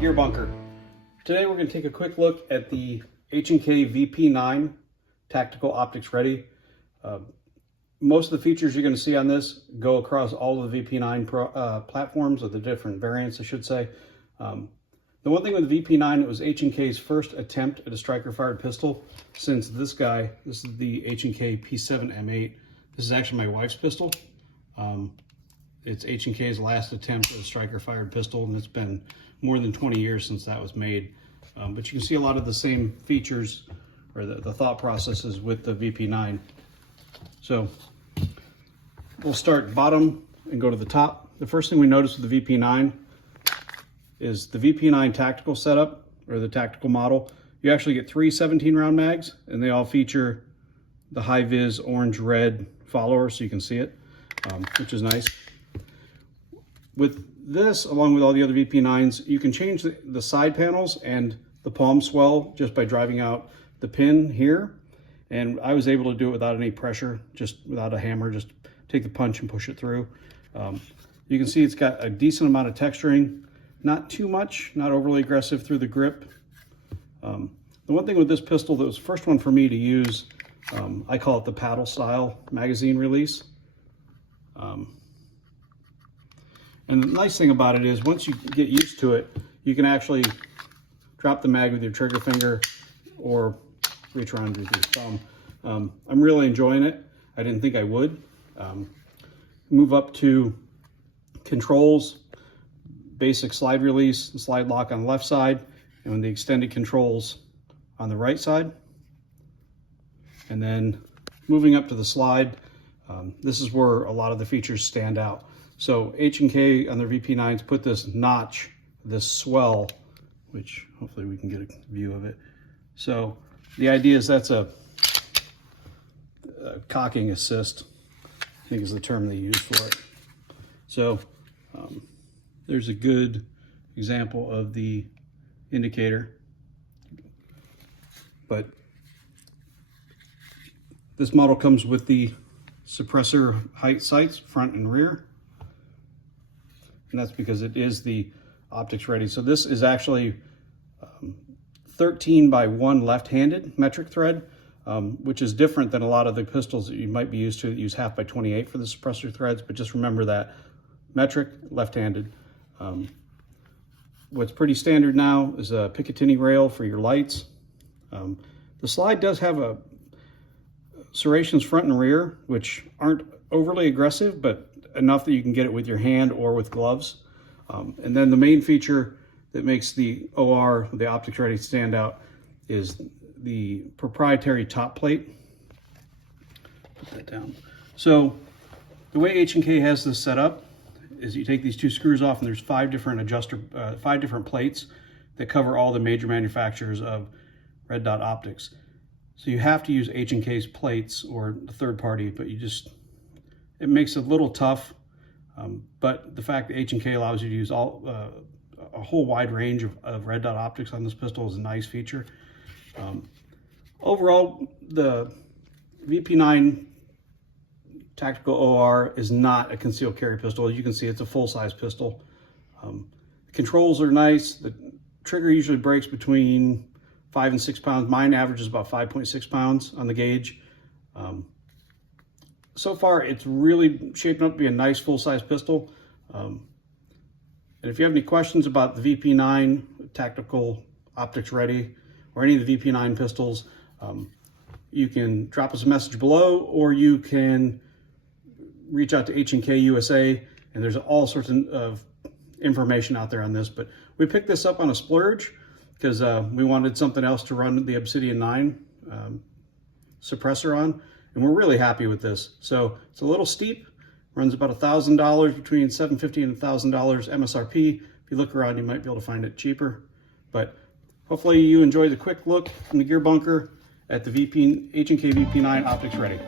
Gear Bunker. Today we're going to take a quick look at the H&K VP9 Tactical Optics Ready. Most of the features you're going to see on this go across all of the VP9 platforms, or the different variants, I should say. The one thing with the VP9, it was H&K's first attempt at a striker-fired pistol, since this is the H&K P7 M8. This is actually my wife's pistol. It's H&K's last attempt at a striker-fired pistol, and it's been more than 20 years since that was made. But you can see a lot of the same features, or the thought processes with the VP9. So we'll start bottom and go to the top. The first thing we notice with the VP9 is the VP9 tactical setup, or the tactical model. You actually get 3 17-round mags, and they all feature the high-vis orange-red follower, so you can see it, which is nice. With this, along with all the other VP9s, you can change the side panels and the palm swell just by driving out the pin here. And I was able to do it without any pressure, just without a hammer, just take the punch and push it through. You can see it's got a decent amount of texturing, not too much, not overly aggressive through the grip. The one thing with this pistol that was the first one for me to use, I call it the paddle style magazine release. And the nice thing about it is, once you get used to it, you can actually drop the mag with your trigger finger or reach around with your thumb. I'm really enjoying it. I didn't think I would. Move up to controls, basic slide release, and slide lock on the left side, and with the extended controls on the right side. And then moving up to the slide, this is where a lot of the features stand out. So H&K on their VP9s put this notch, this swell, which hopefully we can get a view of it. So the idea is that's a cocking assist, I think is the term they use for it. So there's a good example of the indicator. But this model comes with the suppressor height sights, front and rear. And that's because it is the optics ready. So this is actually 13 by 1 left-handed metric thread, which is different than a lot of the pistols that you might be used to that use 1/2 by 28 for the suppressor threads. But just remember that metric, left-handed. What's pretty standard now is a Picatinny rail for your lights. The slide does have a serrations front and rear, which aren't overly aggressive, but enough that you can get it with your hand or with gloves. And then the main feature that makes the OR, the optics ready, stand out is the proprietary top plate. Put that down. So the way H&K has this set up is you take these 2 screws off, and there's 5 different plates that cover all the major manufacturers of red dot optics. So you have to use H&K's plates or the third party, but it makes it a little tough. But the fact that H&K allows you to use a whole wide range of red dot optics on this pistol is a nice feature. Overall, the VP9 Tactical OR is not a concealed carry pistol. As you can see, it's a full-size pistol. The controls are nice. The trigger usually breaks between 5 and 6 pounds. Mine averages about 5.6 pounds on the gauge. So far, it's really shaping up to be a nice full-size pistol. And if you have any questions about the VP9 Tactical Optics Ready or any of the VP9 pistols, you can drop us a message below, or you can reach out to H&K USA, and there's all sorts of information out there on this. But we picked this up on a splurge because we wanted something else to run the Obsidian 9 suppressor on. And we're really happy with this. So it's a little steep, runs about $1,000, between $750 and $1,000 MSRP. If you look around, you might be able to find it cheaper. But hopefully you enjoyed the quick look from the Gear Bunker at the H&K VP9 Optics Ready.